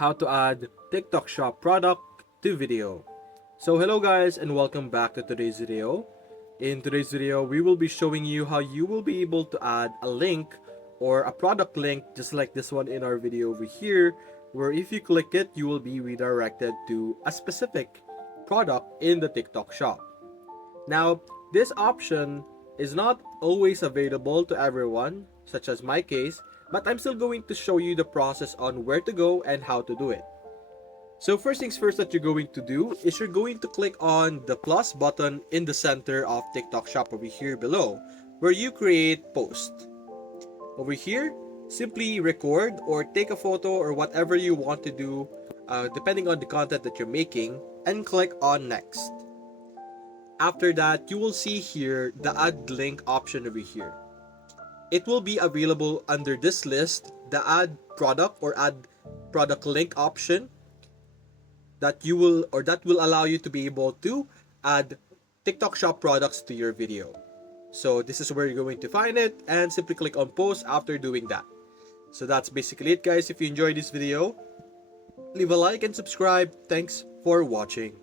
how to add TikTok Shop product to video. So hello guys and welcome back to today's video. In today's video, we will be showing you how you will be able to add a link or a product link just like this one in our video over here, where if you click it, you will be redirected to a specific product in the TikTok Shop. Now, this option is not always available to everyone, such as my case, but I'm still going to show you the process on where to go and how to do it. So first things first that you're going to do is you're going to click on the plus button in the center of TikTok Shop over here below, where you create post. Over here, simply record or take a photo or whatever you want to do, depending on the content that you're making, and click on next. After that, you will see here the add link option over here. It will be available under this list, the add product or add product link option, that will allow you to be able to add TikTok Shop products to your video. So this is where you're going to find it, and simply click on post after doing that. So that's basically it guys. If you enjoyed this video, leave a like and subscribe. Thanks for watching.